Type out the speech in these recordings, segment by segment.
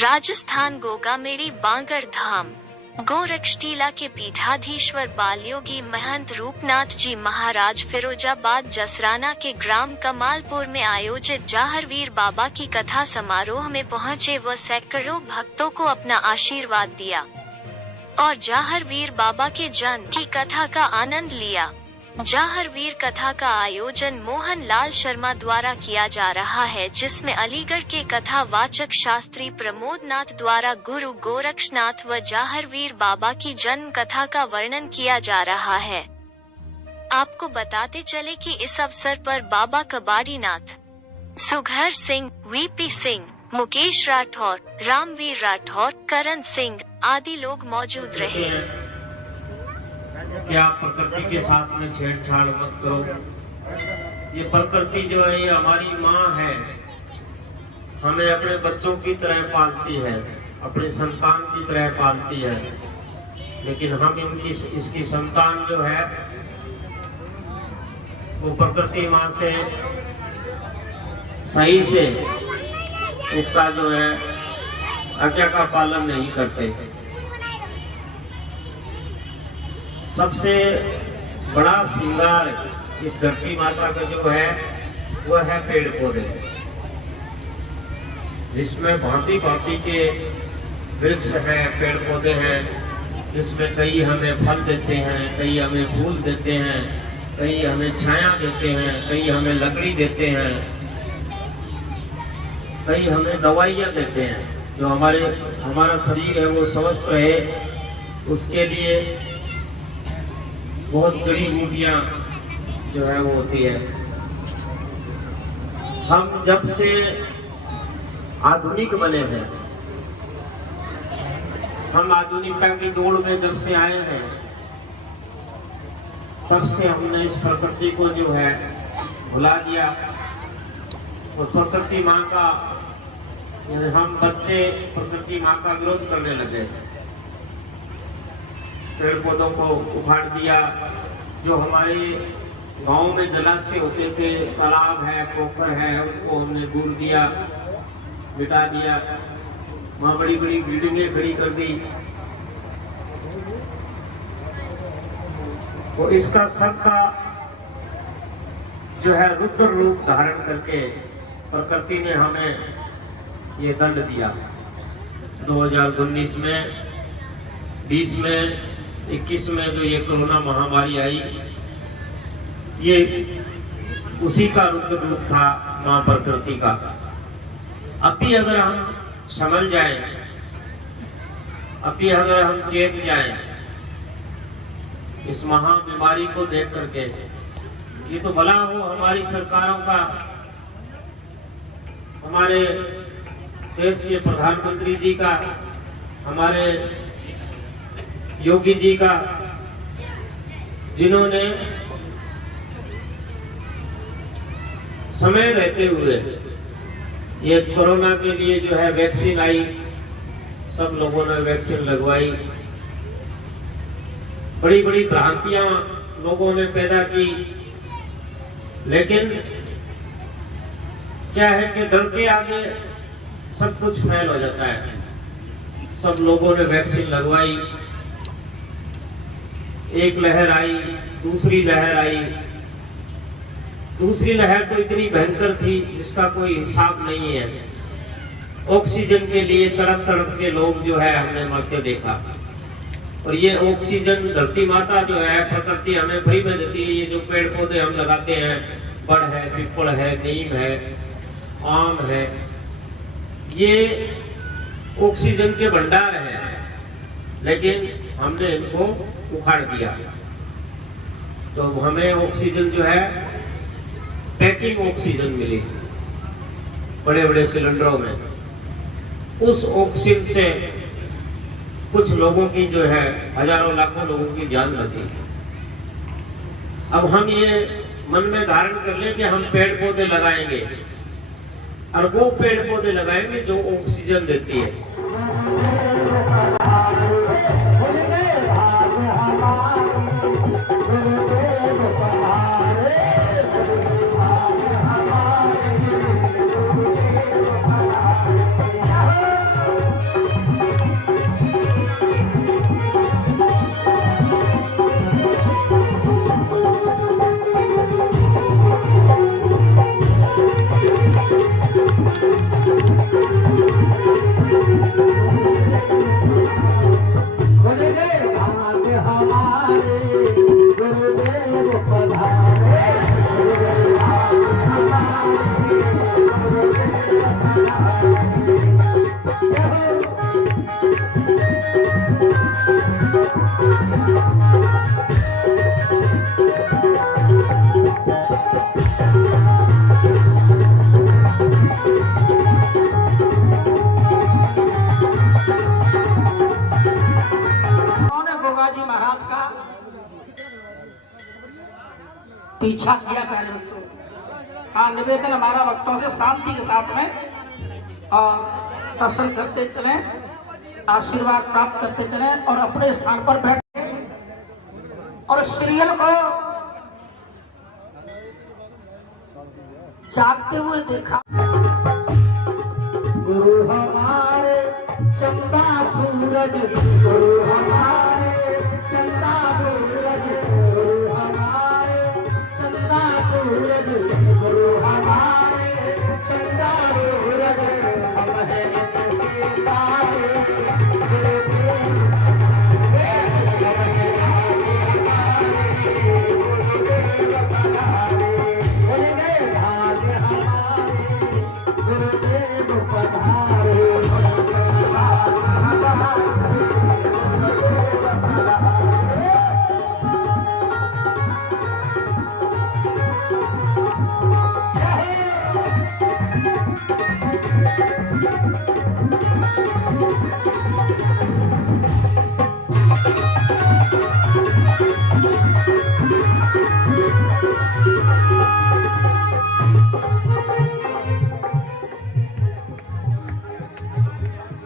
राजस्थान गोगामेड़ी बांगड़ धाम गोरक्षटीला के पीठाधीश्वर बालयोगी महंत रूपनाथ जी महाराज फिरोजाबाद जसराना के ग्राम कमालपुर में आयोजित जाहरवीर बाबा की कथा समारोह में पहुंचे व सैकड़ों भक्तों को अपना आशीर्वाद दिया और जाहरवीर बाबा के जन्म की कथा का आनंद लिया। जाहरवीर कथा का आयोजन मोहन लाल शर्मा द्वारा किया जा रहा है, जिसमें अलीगढ़ के कथा वाचक शास्त्री प्रमोद नाथ द्वारा गुरु गोरक्षनाथ व जाहरवीर बाबा की जन्म कथा का वर्णन किया जा रहा है। आपको बताते चले कि इस अवसर पर बाबा कबाड़ी नाथ, सुघर सिंह, वीपी सिंह, मुकेश राठौर, रामवीर राठौर, करण सिंह आदि लोग मौजूद रहे। कि आप प्रकृति के साथ में छेड़छाड़ मत करो। ये प्रकृति जो है ये हमारी माँ है, हमें अपने बच्चों की तरह पालती है, अपने संतान की तरह पालती है, लेकिन हम इसकी संतान जो है वो प्रकृति माँ से सही से इसका जो है आज्ञा का पालन नहीं करते। सबसे बड़ा श्रृंगार इस धरती माता का जो है वह है पेड़ पौधे, जिसमें भांति भांति के वृक्ष है, पेड़ पौधे हैं, जिसमें कई हमें फल देते हैं, कई हमें फूल देते हैं, कई हमें छाया देते हैं, कई हमें लकड़ी देते हैं, कई हमें दवाइयाँ देते हैं। जो हमारा शरीर है वो स्वस्थ रहे उसके लिए बहुत जड़ी बूटियां जो है वो होती है। हम जब से आधुनिक बने हैं, हम आधुनिकता की दौड़ में जब से आए हैं, तब से हमने इस प्रकृति को जो है भुला दिया और प्रकृति माँ का, हम बच्चे प्रकृति माँ का विरोध करने लगे, पेड़ पौधों को उखाड़ दिया। जो हमारे गांव में जलाशय होते थे, तालाब है, पोखर है, उनको हमने दूर दिया, मिटा दिया, वहां बड़ी बड़ी बिल्डिंगें खड़ी कर दी। तो इसका सबका जो है रुद्र रूप धारण करके प्रकृति ने हमें ये दंड दिया। 2019 में, 20 में, 21 में जो ये कोरोना महामारी आई, ये उसी का रुद्र रूप था मां प्रकृति का। अभी अगर हम समझ जाएं, अभी अगर हम चेत जाएं इस महा बीमारी को देख करके, ये तो भला हो हमारी सरकारों का, हमारे देश के प्रधानमंत्री जी का, हमारे योगी जी का, जिन्होंने समय रहते हुए ये कोरोना के लिए जो है वैक्सीन आई, सब लोगों ने वैक्सीन लगवाई। बड़ी बड़ी भ्रांतियां लोगों ने पैदा की, लेकिन क्या है कि डर के आगे सब कुछ फेल हो जाता है। सब लोगों ने वैक्सीन लगवाई, एक लहर आई, दूसरी लहर आई, दूसरी लहर तो इतनी भयंकर थी जिसका कोई हिसाब नहीं है। ऑक्सीजन के लिए तड़प तड़प के लोग जो है हमने मरते देखा, और ये ऑक्सीजन धरती माता जो है प्रकृति हमें फ्री में देती है। ये जो पेड़ पौधे हम लगाते हैं, बड़ है, पीपल है, नीम है, आम है, ये ऑक्सीजन के भंडार है, लेकिन हमने इनको उखाड़ दिया। तो हमें ऑक्सीजन जो है पैकिंग ऑक्सीजन मिली बड़े बड़े सिलेंडरों में। उस ऑक्सीजन से कुछ लोगों की जो है हजारों लाखों लोगों की जान बची। अब हम ये मन में धारण कर लें कि हम पेड़ पौधे लगाएंगे, और वो पेड़ पौधे लगाएंगे जो ऑक्सीजन देती है। पीछा किया प्यारे बच्चों। हाँ, निवेदन हमारा भक्तों से शांति के साथ में और दर्शन करते चले, आशीर्वाद प्राप्त करते चले और अपने स्थान पर बैठे और सीरियल को जागते हुए देखा। गुरु हमारे चंदा सूरज, गुरु हमारे चंदा सूरज, गुरु हमारे चंदा सूरज, गुरु हमारे चंदा सूरज, हम हैं इनके तारे,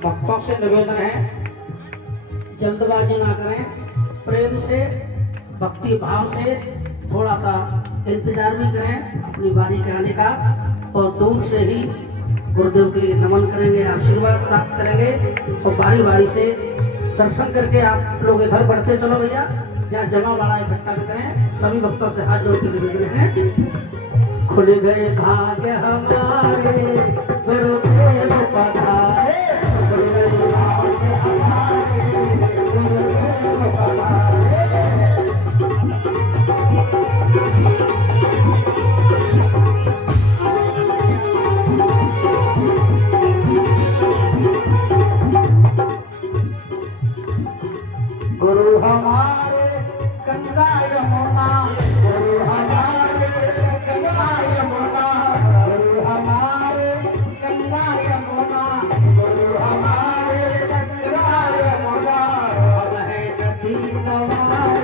भक्तों से निवेदन है, जल्दबाजी ना करें, प्रेम से भक्ति भाव से थोड़ा सा इंतजार भी करें अपनी बारी के आने का और दूर से ही गुरुदेव के लिए नमन करेंगे, आशीर्वाद प्राप्त करेंगे और बारी बारी से दर्शन करके आप लोग इधर बढ़ते चलो भैया, यहाँ जमा वाला इकट्ठा करें। सभी भक्तों से हाथ जोड़ के निवेदन है, खुल गए भाग्य हमारे गुरुदेव पधारे, गुरु हमारे गंगा यमुना, गुरु हमारे गंगा यमुना, गुरु हमारे गंगा यमुना, गुरु हमारे गंगा यमुना, हम हैं नदी नवारे।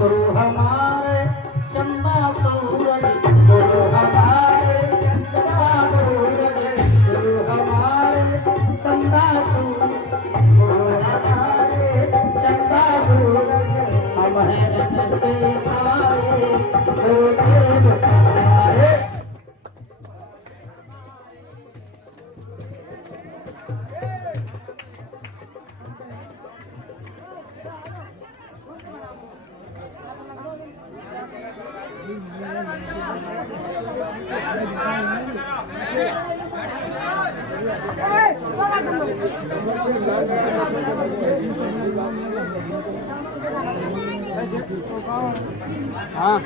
गुरु हमारे चंदा सूरज, गुरु हमारे चंदा सूरज, गुरु हमारे चंदा सूरज, गुरु हमारे चंदा सूरज, हम हैं इनके तारे, गुरुदेव पधारे। हाँ।